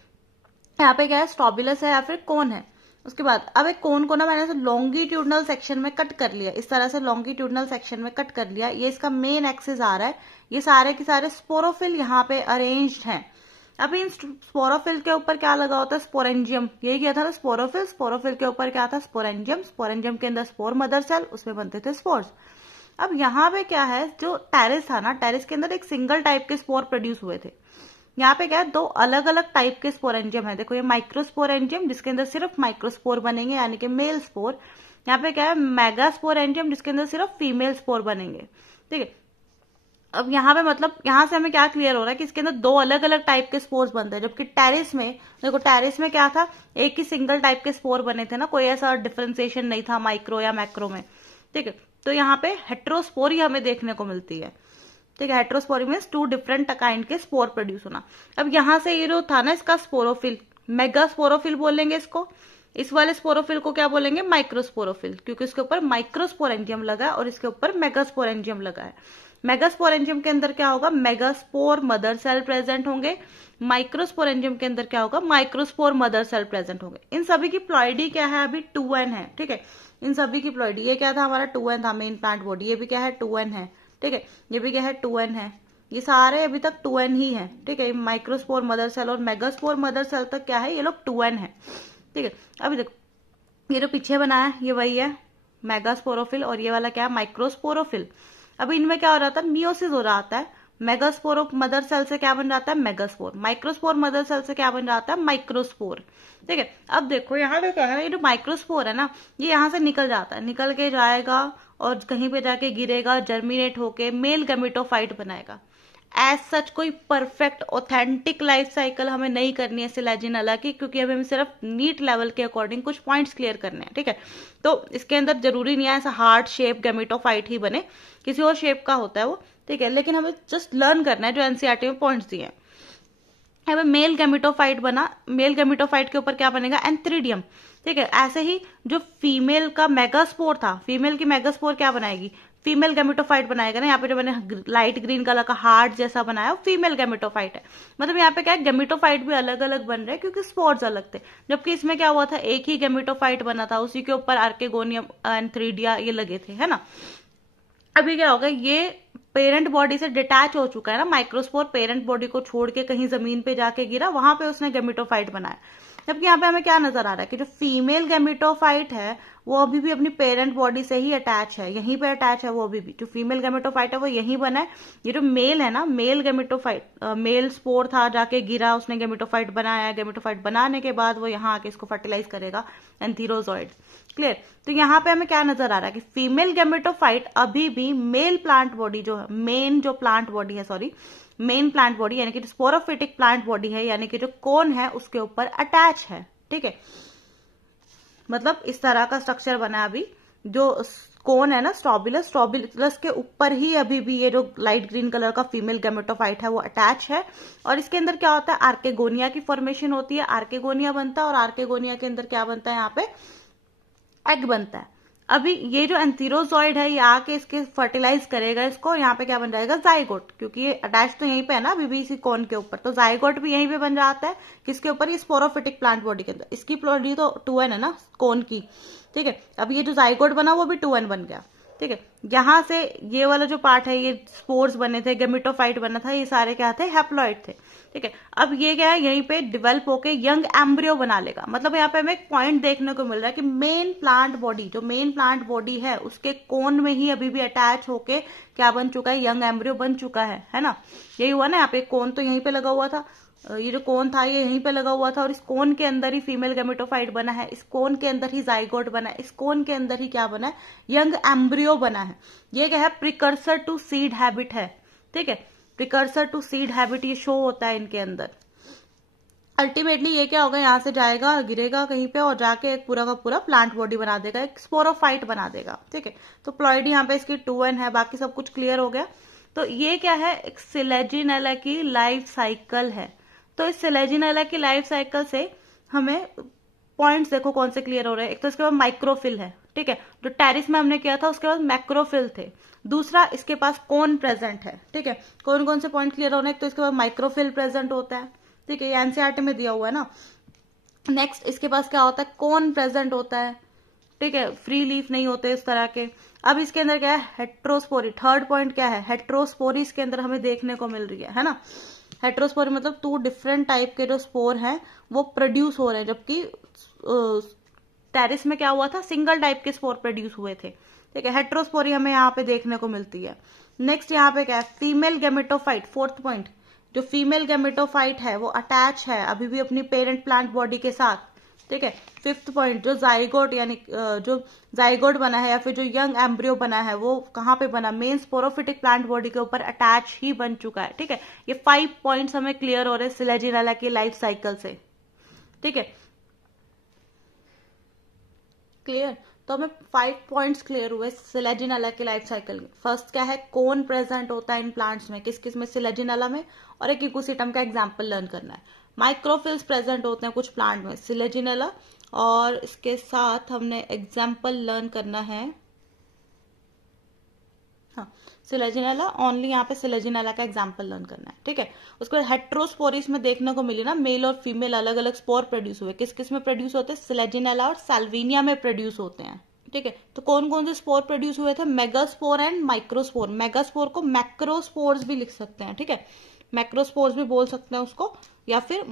यहाँ पे क्या है, स्ट्रॉबिलस है या फिर कोन है। उसके बाद अब एक कोन को ना मैंने लॉन्गिट्यूडनल सेक्शन में कट कर लिया, इस तरह से लॉन्गिट्यूडनल सेक्शन में कट कर लिया, ये इसका मेन एक्सिस आ रहा है, ये सारे के सारे स्पोरोफिल यहाँ पे अरेंज्ड हैं। अब इन स्पोरोफिल के ऊपर क्या लगा होता है, स्पोरेंजियम, यही क्या था ना स्पोरोफिल, स्पोरोफिल के ऊपर क्या था, स्पोरेंजियम, स्पोरेंजियम के अंदर स्पोर मदर सेल, उसमें बनते थे स्पोर्स। अब यहाँ पे क्या है, जो टेरिस था ना, टेरिस के अंदर एक सिंगल टाइप के स्पोर प्रोड्यूस हुए थे। यहाँ पे क्या है, दो अलग अलग टाइप के स्पोरेंजियम है, देखो ये माइक्रोस्पोरेंजियम जिसके अंदर सिर्फ माइक्रोस्पोर बनेंगे यानी कि मेल स्पोर, यहाँ पे क्या है मेगास्पोरेंजियम जिसके अंदर सिर्फ फीमेल स्पोर बनेंगे, ठीक है। अब यहाँ पे मतलब यहाँ से हमें क्या क्लियर हो रहा है कि इसके अंदर दो अलग अलग टाइप के स्पोर्स बनते हैं, जबकि टेरिस में देखो, टेरिस में क्या था, एक ही सिंगल टाइप के स्पोर बने थे ना, कोई ऐसा डिफरेंशिएशन नहीं था माइक्रो या मैक्रो में, ठीक है। तो यहाँ पे हेट्रोस्पोरी हमें देखने को मिलती है, ठीक है, heterospory means two different kind के स्पोर प्रोड्यूस होना। अब यहाँ से ये जो था ना इसका स्पोरोफिल, मेगास्पोरोफिल बोलेंगे इसको, इस वाले स्पोरोफिल को क्या बोलेंगे, माइक्रोस्पोरोफिल, क्योंकि इसके ऊपर माइक्रोस्पोरेंजियम लगा है और इसके ऊपर मेगास्पोरेंजियम लगा है। मेगास्पोरेंजियम के अंदर क्या होगा, मेगास्पोर मदर सेल प्रेजेंट होंगे, माइक्रोस्पोरेंजियम के अंदर क्या होगा, माइक्रोस्पोर मदर सेल प्रेजेंट होंगे। इन सभी की प्लॉइडी क्या है, अभी 2n है, ठीक है, इन सभी की प्लॉइडी, ये क्या था हमारा 2n था मेन प्लांट बॉडी, ये भी क्या है 2n है, ठीक है, ये भी क्या है 2n है, ये सारे अभी तक 2n ही है, ठीक है। माइक्रोस्पोर मदर सेल और मेगास्पोर मदर सेल तक क्या है, ये लोग 2n है, ठीक है। अभी देखो ये जो पीछे बना है ये वही है मेगास्पोरोफिल, और ये वाला क्या है, माइक्रोस्पोरोफिल। अभी इनमें क्या हो रहा था, मियोसिस हो रहा था, मेगास्पोर मदर सेल से क्या बन जाता है, मेगास्पोर, माइक्रोस्पोर मदर सेल से क्या बन जाता है, माइक्रोस्पोर, ठीक है। अब देखो यहाँ पे क्या है, ये जो माइक्रोस्पोर है ना, ये यहाँ से निकल जाता है, निकल के जाएगा और कहीं पे जाके गिरेगा, जर्मिनेट होके मेल गैमेटोफाइट बनाएगा। एज सच कोई परफेक्ट ऑथेंटिक लाइफ साइकिल हमें नहीं करनी है सिलेजिनेला की, क्योंकि हमें सिर्फ नीट लेवल के अकॉर्डिंग कुछ पॉइंट्स क्लियर करने हैं, ठीक है। तो इसके अंदर जरूरी नहीं है ऐसा हार्ट शेप गैमेटोफाइट ही बने, किसी और शेप का होता है वो, ठीक है, लेकिन हमें जस्ट लर्न करना है जो एनसीईआरटी में पॉइंट्स दिए हैं। हमें मेल गैमेटोफाइट बना, मेल गैमेटोफाइट के ऊपर क्या बनेगा, एंथ्रीडियम, ठीक है। ऐसे ही जो फीमेल का मेगास्पोर था, फीमेल की मेगास्पोर क्या बनाएगी, फीमेल गैमेटोफाइट बनाएगा ना, यहाँ पे जो मैंने लाइट ग्रीन कलर का हार्ट जैसा बनाया वो फीमेल गैमेटोफाइट है। मतलब यहाँ पे क्या है, गैमेटोफाइट भी अलग अलग बन रहे हैं क्योंकि स्पोर्स अलग थे, जबकि इसमें क्या हुआ था, एक ही गैमेटोफाइट बना था, उसी के ऊपर आर्केगोनियम एंथ्रीडिया ये लगे थे, है ना। अभी क्या होगा, ये पेरेंट बॉडी से डिटैच हो चुका है ना, माइक्रोस्पोर पेरेंट बॉडी को छोड़ के कहीं जमीन पे जाके गिरा, वहां पे उसने गैमेटोफाइट बनाया। जबकि यहाँ पे हमें क्या नजर आ रहा है कि जो फीमेल गैमेटोफाइट है वो अभी भी अपनी पेरेंट बॉडी से ही अटैच है, यहीं पे अटैच है वो अभी भी, जो फीमेल गैमेटोफाइट है वो यहीं बना है। ये जो मेल है ना, मेल गैमेटोफाइट, मेल स्पोर था, जाके गिरा, उसने गैमेटोफाइट बनाया, गैमेटोफाइट बनाने के बाद वो यहाँ आके इसको फर्टिलाइज करेगा, एंथीरोजॉइड, क्लियर। तो यहाँ पे हमें क्या नजर आ रहा है कि फीमेल गैमेटोफाइट अभी भी मेल प्लांट बॉडी जो है, मेन जो प्लांट बॉडी है, सॉरी मेन प्लांट बॉडी यानी कि स्पोरोफिटिक प्लांट बॉडी है, यानी कि जो कोन है उसके ऊपर अटैच है, ठीक है। मतलब इस तरह का स्ट्रक्चर बना है अभी, जो कोन है ना स्ट्रॉबिलस, स्ट्रॉबिलस के ऊपर ही अभी भी ये जो लाइट ग्रीन कलर का फीमेल गैमेटोफाइट है वो अटैच है। और इसके अंदर क्या होता है, आर्केगोनिया की फॉर्मेशन होती है, आर्केगोनिया बनता है, और आर्केगोनिया के अंदर क्या बनता है, यहाँ पे एग बनता है। अभी ये जो एंथीरोजॉइड है ये आके इसके फर्टिलाइज करेगा इसको, यहाँ पे क्या बन जाएगा, जाइगोट, क्योंकि ये अटैच तो यहीं पे है ना अभी भी इसी कोन के ऊपर, तो जाइगोट भी यहीं पे बन जाता है, किसके ऊपर, ये स्पोरोफिटिक प्लांट बॉडी के अंदर। इसकी बॉडी तो 2n है ना कोन की, ठीक है। अब ये जो जाइगोट बना वो भी 2n बन गया, ठीक है। यहां से ये वाला जो पार्ट है, ये स्पोर्स बने थे, गैमेटोफाइट बना था, ये सारे क्या थे, हैप्लॉइड थे, ठीक है। अब ये क्या है, यहीं पे डेवलप होके यंग एम्ब्रियो बना लेगा। मतलब यहाँ पे हमें एक पॉइंट देखने को मिल रहा है कि मेन प्लांट बॉडी, जो मेन प्लांट बॉडी है उसके कोन में ही अभी भी अटैच होके क्या बन चुका है, यंग एम्ब्रियो बन चुका है ना। यही हुआ ना, यहाँ पे कोन तो यहीं पे लगा हुआ था, ये जो कोन था ये यहीं पे लगा हुआ था और इस कोन के अंदर ही फीमेल गैमेटोफाइट बना है, इस कोन के अंदर ही जाइगोट बना है, इस कोन के अंदर ही क्या बना है, यंग एम्ब्रियो बना है। ये क्या है, प्रिकर्सर टू सीड हैबिट है, ठीक है, प्रिकर्सर टू सीड हैबिट ये शो होता है इनके अंदर। अल्टीमेटली ये क्या होगा, यहाँ से जाएगा, गिरेगा कहीं पे और जाके एक पूरा का पूरा प्लांट बॉडी बना देगा, एक स्पोरोफाइट बना देगा, ठीक है। तो प्लॉइडी यहाँ पे इसकी 2n है, बाकी सब कुछ क्लियर हो गया। तो ये क्या है, एक सिलेजिनेला की लाइफ साइकिल है। तो इस सिलेजिनेला की लाइफ साइकिल से हमें पॉइंट्स देखो कौन से क्लियर हो रहे हैं। एक तो इसके बाद माइक्रोफिल है, ठीक है, जो टेरिस में हमने किया था उसके बाद मैक्रोफिल थे। दूसरा इसके पास कोन प्रेजेंट है, ठीक है। कौन कौन से पॉइंट क्लियर हो रहे हैं, एक तो इसके बाद माइक्रोफिल प्रेजेंट होता है, ठीक है, ये एनसीईआरटी में दिया हुआ है ना। नेक्स्ट इसके पास क्या होता है, कोन प्रेजेंट होता है, ठीक है, फ्री लीफ नहीं होते इस तरह के। अब इसके अंदर क्या है, हेट्रोस्पोरी, थर्ड पॉइंट क्या है, हेट्रोस्पोरी इसके अंदर हमें देखने को मिल रही है ना। हेट्रोस्पोरी मतलब 2 डिफरेंट टाइप के जो स्पोर हैं वो प्रोड्यूस हो रहे हैं, जबकि टेरिस में क्या हुआ था, सिंगल टाइप के स्पोर प्रोड्यूस हुए थे, ठीक है। हेट्रोस्पोरी हमें यहाँ पे देखने को मिलती है। नेक्स्ट यहाँ पे क्या है, फीमेल गैमेटोफाइट, फोर्थ पॉइंट, जो फीमेल गैमेटोफाइट है वो अटैच है अभी भी अपनी पेरेंट प्लांट बॉडी के साथ, ठीक है। फिफ्थ पॉइंट, जो जाइगोट यानी जो जाइगोट बना है या फिर जो यंग एम्ब्रियो बना है वो कहाँ पे बना, मेन स्पोरोफिटिक प्लांट बॉडी के ऊपर अटैच ही बन चुका है, ठीक है। ये 5 पॉइंट्स हमें क्लियर हो रहे हैं सिलेजिनेला की लाइफ साइकिल से, ठीक है, क्लियर। तो हमें 5 पॉइंट्स क्लियर हुए सिलेजिनेला की लाइफ साइकिल में। फर्स्ट क्या है, कोन प्रेजेंट होता है इन प्लांट्स में, किस किस में, सिलेजिनेला में, और एक इकोसिस्टम का एग्जांपल लर्न करना है। माइक्रोफिल्स प्रेजेंट होते हैं कुछ प्लांट में, सिलेजिनेला, और इसके साथ हमने एग्जांपल लर्न करना है, हाँ, सिलेजिनेला ओनली, यहाँ पे सिलेजिनेला का एग्जांपल लर्न करना है, ठीक है। उसके बाद हेट्रोस्पोरिस में देखने को मिली ना, मेल और फीमेल अलग अलग स्पोर प्रोड्यूस हुए, किस किस में प्रोड्यूस होते हैं, सिलेजिनेला और साल्विनिया में प्रोड्यूस होते हैं, ठीक है। तो कौन कौन से स्पोर प्रोड्यूस हुए थे, मेगास्पोर एंड माइक्रोस्पोर। मेगास्पोर को मैक्रोस्पोर्स भी लिख सकते हैं, ठीक है, मैक्रोस्पोर्स भी बोल सकते हैं उसको, या फिर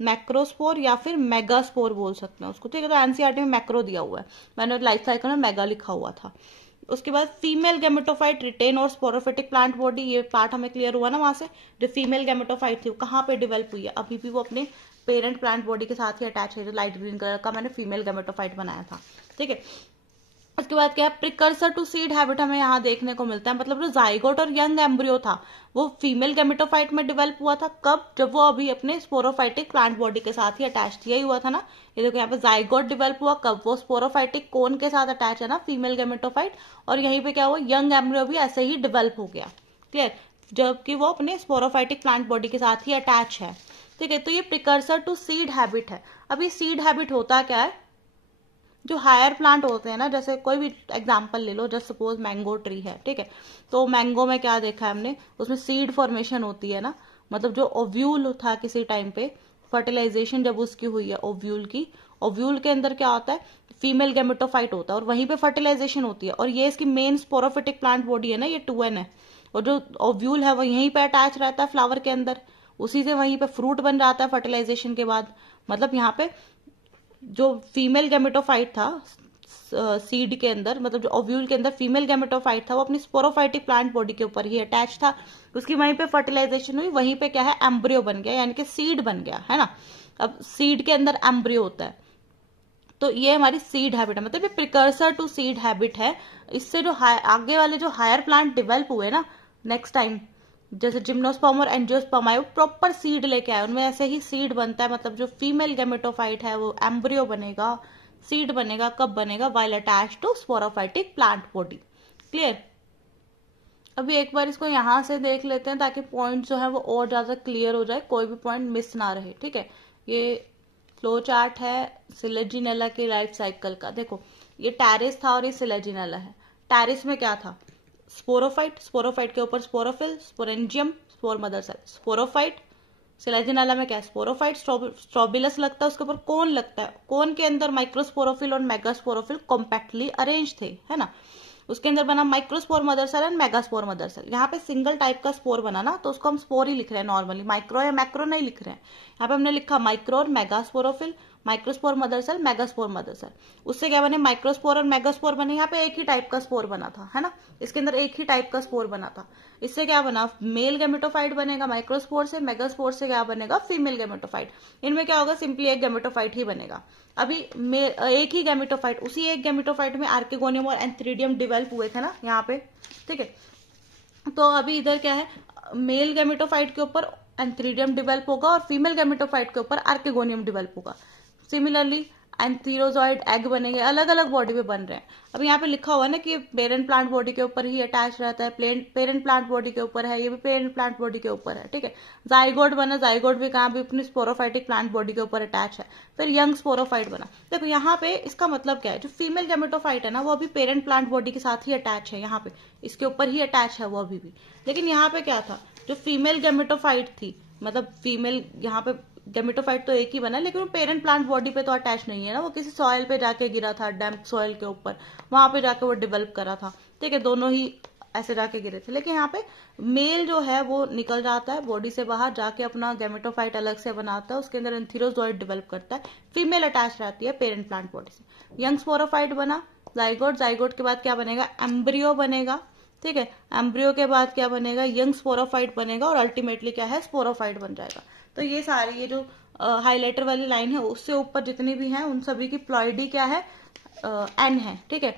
मैक्रोस्पोर या फिर मेगास्पोर बोल सकते हैं उसको, ठीक है। तो एनसीईआरटी में मैक्रो दिया हुआ है, मैंने लाइफ साइकिल में मेगा लिखा हुआ था। उसके बाद फीमेल गैमेटोफाइट रिटेन और स्पोरोफिटिक प्लांट बॉडी, ये पार्ट हमें क्लियर हुआ ना वहां से। जो फीमेल गैमेटोफाइट थी वो कहाँ पे डेवलप हुई है, अभी भी वो अपने पेरेंट प्लांट बॉडी के साथ ही अटैच है, जो लाइट ग्रीन कलर का मैंने फीमेल गैमेटोफाइट बनाया था, ठीक है। उसके बाद क्या है, प्रिकर्सर टू सीड हैबिट हमें यहाँ देखने को मिलता है, मतलब जो जाइगोट और यंग एम्ब्रियो था वो फीमेल गैमेटोफाइट में डेवलप हुआ था, कब, जब वो अभी अपने स्पोरोफाइटिक प्लांट बॉडी के साथ ही अटैच यही हुआ था ना। ये देखो यहाँ पे जाइगोट डेवलप हुआ कब, वो स्पोरोफाइटिक कोन के साथ अटैच है ना फीमेल गैमेटोफाइट, और यहीं पे क्या हुआ, यंग एम्ब्रियो भी ऐसे ही डेवलप हो गया, क्लियर, जबकि वो अपने स्पोरोफाइटिक प्लांट बॉडी के साथ ही अटैच है, ठीक है। तो ये प्रिकर्सर टू सीड हैबिट है। अब ये सीड हैबिट होता क्या है, जो हायर प्लांट होते हैं ना, जैसे कोई भी एग्जांपल ले लो, जस्ट सपोज मैंगो ट्री है, ठीक है। तो मैंगो में क्या देखा है हमने, उसमें सीड फॉर्मेशन होती है ना, मतलब जो ओव्यूल था किसी टाइम पे, फर्टिलाइजेशन जब उसकी हुई है ओव्यूल की, ओव्यूल के अंदर क्या होता है, फीमेल गैमेटोफाइट होता है और वहीं पे फर्टिलाइजेशन होती है, और ये इसकी मेन स्पोरोफिटिक प्लांट बॉडी है ना, ये 2n है, और जो ओव्यूल है वो यहीं पे अटैच रहता है फ्लावर के अंदर, उसी से वहीं पे फ्रूट बन जाता है फर्टिलाइजेशन के बाद। मतलब यहाँ पे जो फीमेल गैमेटोफाइट था सीड के अंदर, मतलब जो ओव्यूल के अंदर फीमेल गैमेटोफाइट था वो अपनी स्पोरोफाइटिक प्लांट बॉडी के ऊपर ही अटैच था, उसकी वहीं पे फर्टिलाइजेशन हुई, वहीं पे क्या है, एम्ब्रियो बन गया, यानी कि सीड बन गया, है ना। अब सीड के अंदर एम्ब्रियो होता है, तो ये हमारी सीड हैबिट है, मतलब ये प्रिकर्सर टू सीड हैबिट है। इससे जो आगे वाले जो हायर प्लांट डेवलप हुए ना नेक्स्ट टाइम, जैसे जिम्नोस्पर्म और एंजियोस्पर्म आए, वो प्रॉपर सीड लेके आए, उनमें ऐसे ही सीड बनता है, मतलब जो फीमेल गैमेटोफाइट है वो एम्ब्रियो बनेगा, सीड बनेगा, कब बनेगा, while attach to sporophytic plant body, clear. अभी एक बार इसको यहां से देख लेते हैं ताकि पॉइंट जो है वो और ज्यादा क्लियर हो जाए, कोई भी पॉइंट मिस ना रहे, ठीक है। ये फ्लो चार्ट है सिलेजिनेला की लाइफ साइकिल का। देखो ये टेरिस था और ये सिलेजिनेला है। टेरिस में क्या था, स्पोरोफाइट, स्पोरोफाइट के ऊपर sporophyll, sporangium, spore mother cell, sporophyte. Selaginella में क्या है, स्पोरोफाइट, स्ट्रोबिलस लगता है, उसके ऊपर कोन लगता है, कोन के अंदर माइक्रोस्पोरोफिल और मेगास्पोरोफिल कॉम्पैक्टली अरेंज थे, है ना। उसके अंदर बना microspore mother cell and megaspore mother cell. यहाँ पे सिंगल टाइप का स्पोर बना ना, तो उसको हम स्पोर ही लिख रहे हैं नॉर्मली, माइक्रो या मैक्रो नहीं लिख रहे हैं। यहाँ पे हमने लिखा माइक्रो और megasporophyll, microspore mother cell, megaspore mother cell. उससे क्या बने, माइक्रोस्पोर और मेगास्पोर बने। यहाँ पे एक ही टाइप का स्पोर बना था, है ना, इसके अंदर एक ही टाइप का स्पोर बना था। इससे क्या बना, मेल गेमेटोफाइट बनेगा माइक्रोस्पोर से, मेगास्पोर से क्या बनेगा, फीमेल गेमेटोफाइट। इनमें क्या होगा, सिंपली एक गेमेटोफाइट ही बनेगा। अभी एक ही गेमेटोफाइट, उसी एक गेमेटोफाइट में आर्किगोनियम और एंथ्रीडियम डेवलप हुए थे ना यहाँ पे, ठीक है। तो अभी इधर क्या है, मेल गेमेटोफाइट के ऊपर एंथ्रीडियम डेवलप होगा और फीमेल गेमेटोफाइट के ऊपर आर्किगोनियम डेवलप होगा। सिमिलरली एंथीरोजॉइड एग बनेंगे, अलग अलग बॉडी पे बन रहे हैं। अब यहाँ पे लिखा हुआ है ना कि पेरेंट प्लांट बॉडी के ऊपर ही अटैच रहता है, पेरेंट प्लांट बॉडी के ऊपर है, ये भी पेरेंट प्लांट बॉडी के ऊपर है, ठीक है। जाइगोट बना, जाइगोट भी कहाँ भी अपनी स्पोरोफाइटिक प्लांट बॉडी के ऊपर अटैच है। फिर यंग स्पोरोफाइट बना। देखो यहाँ पे इसका मतलब क्या है, जो फीमेल गेमेटोफाइट है ना, वो अभी पेरेंट प्लांट बॉडी के साथ ही अटैच है, यहाँ पे इसके ऊपर ही अटैच है वो अभी भी। लेकिन यहाँ पे क्या था, जो फीमेल गेमेटोफाइट थी, मतलब फीमेल यहाँ पे गेमेटोफाइट तो एक ही बना, लेकिन वो पेरेंट प्लांट बॉडी पे तो अटैच नहीं है ना, वो किसी सॉइल पे जाके गिरा था, डैम्प सॉइल के ऊपर, वहां पे जाके वो डेवलप करा था, ठीक है। दोनों ही ऐसे जाके गिरे थे। लेकिन यहाँ पे मेल जो है वो निकल जाता है बॉडी से बाहर, जाके अपना गेमेटोफाइट अलग से बनाता है, उसके अंदर एंथीरोजॉइड डेवलप करता है, फीमेल अटैच रहती है पेरेंट प्लांट बॉडी से। यंग स्पोरोफाइट बना, जाइगोट, जाइगोट के बाद क्या बनेगा, एम्ब्रियो बनेगा, ठीक है। एम्ब्रियो के बाद क्या बनेगा, यंग स्पोरोफाइट बनेगा और अल्टीमेटली क्या है, स्पोरोफाइट बन जाएगा। तो ये सारी, ये जो हाईलाइटर वाली लाइन है उससे ऊपर जितनी भी हैं उन सभी की प्लॉइडी क्या है, एन है, ठीक है,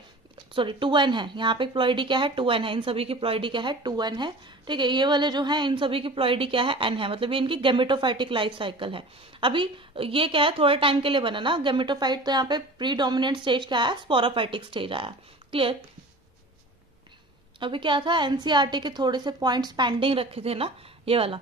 सॉरी 2n है। यहाँ पे प्लॉइडी क्या है, 2n है। इन सभी की प्लॉइडी क्या है, 2n है, ठीक है। ये वाले जो है इन सभी की प्लॉइडी क्या है, n है, मतलब ये इनकी गेमेटोफाइटिक लाइफ साइकिल है। अभी ये क्या है, थोड़े टाइम के लिए बना ना गेमेटोफाइट, तो यहाँ पे प्री डोमिनेंट स्टेज क्या है, स्पोरोफाइटिक स्टेज आया। क्लियर। अभी क्या था, एनसीईआरटी के थोड़े से पॉइंट्स पेंडिंग रखे थे ना, ये वाला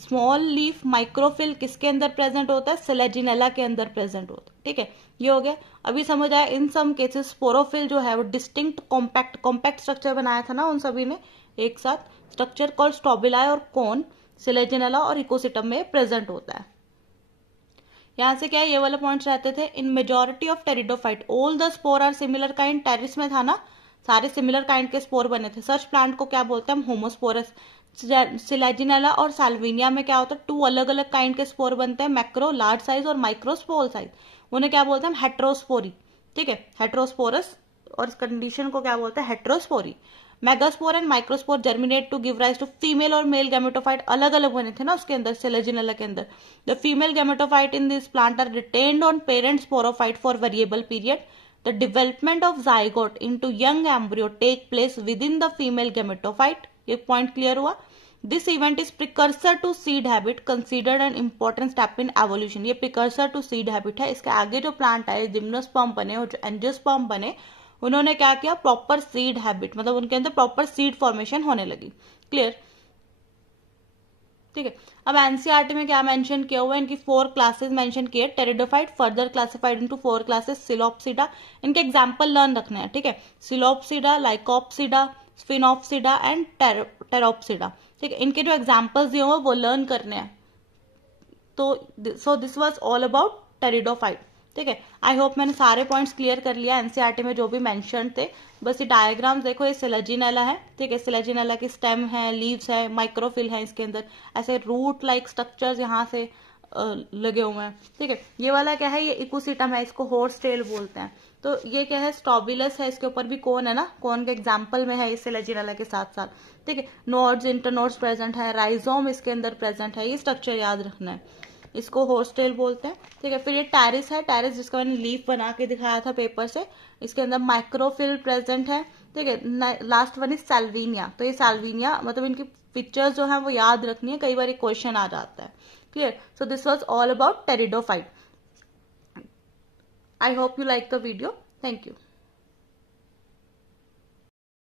स्मॉल लीफ माइक्रोफिल किसके अंदर प्रेजेंट होता है, सेलेजिनेला के अंदर प्रेजेंट होता है, ठीक है। ये हो गया। अभी समझ आया, इन सम केसेस स्पोरोफिल जो है वो डिस्टिंक्ट कॉम्पैक्ट स्ट्रक्चर बनाया था ना उन सभी ने एक साथ, स्ट्रक्चर कॉल्ड स्टोबिलाई और कोन, सेलेजिनेला और इकोसिटम में प्रेजेंट होता है। यहाँ से क्या है, ये वाले पॉइंट्स रहते थे। In majority of pteridophyte all the spore are similar kind, Pteris में था ना, सारे सिमिलर काइंड के स्पोर बने थे। सच प्लांट को क्या बोलते हैं हम, होमोस्पोरस। सिलेजिनेला और साल्विनिया में क्या होता है, 2 अलग अलग काइंड के स्पोर बनते हैं, मैक्रो लार्ज साइज और माइक्रो स्मॉल साइज। उन्हें क्या बोलते हैं, हेट्रोस्पोरी, ठीक है, हेट्रोस्पोरस। और इस कंडीशन को क्या बोलते हैं, heterospory. Megaspore and microspore germinate to give rise to female और मेल गेमेटोफाइट, अलग अलग बने थे ना उसके अंदर, सेलेजिनेला के अंदर। The female gametophyte in this plant are retained on parent sporophyte for variable period. The development of zygote into young embryo take place within the female gametophyte. ये पॉइंट क्लियर हुआ। This event is precursor to seed habit, considered an important step in evolution. ये precursor to seed habit है। इसके आगे जो plant आए, gymnosperm बने और जो एंजियोस्पर्म बने, उन्होंने क्या किया, प्रॉपर सीड हैबिट, मतलब उनके अंदर प्रॉपर सीड फॉर्मेशन होने लगी। क्लियर, ठीक है। अब एनसीईआरटी में क्या मेंशन किया हुआ है, इनकी 4 क्लासेस मेंशन किए, pteridophyte further classified into 4 classes, Psilopsida. इनके एग्जांपल लर्न रखने हैं, ठीक है, Psilopsida, Lycopsida, Sphenopsida and Pteropsida, ठीक है। इनके जो एग्जांपल्स दिए हुए वो लर्न करने हैं। तो so this was all about pteridophyte, ठीक है। आई होप मैंने सारे पॉइंट्स क्लियर कर लिया एनसीईआरटी में जो भी मेंशन थे। बस ये डायग्राम देखो, ये सेलेजिनेला है, ठीक है, सेलेजिनेला की स्टेम है, लीव्स है, माइक्रोफिल है इसके अंदर, ऐसे रूट लाइक स्ट्रक्चर्स यहाँ से लगे हुए हैं, ठीक है। ये वाला क्या है, ये इकोसिटम है, इसको हॉर्स टेल बोलते हैं। तो ये क्या है, स्टोबिलस है, इसके ऊपर भी कोन है ना, कोन के एग्जाम्पल में है इस सेलेजिनेला के साथ साथ, ठीक है। नोड्स, इंटरनोड्स प्रेजेंट है, राइजोम इसके अंदर प्रेजेंट है, ये स्ट्रक्चर याद रखना है, इसको हॉर्सटेल बोलते हैं, ठीक है। फिर ये टेरिस है, टेरिस जिसका मैंने लीफ बना के दिखाया था पेपर से, इसके अंदर माइक्रोफिल प्रेजेंट है, ठीक है। Last one is Salvinia. तो ये साल्विनिया, मतलब इनकी पिक्चर्स जो है वो याद रखनी है, कई बार एक क्वेश्चन आ जाता है। Clear, so this was all about pteridophyte. I hope you like the video, thank you.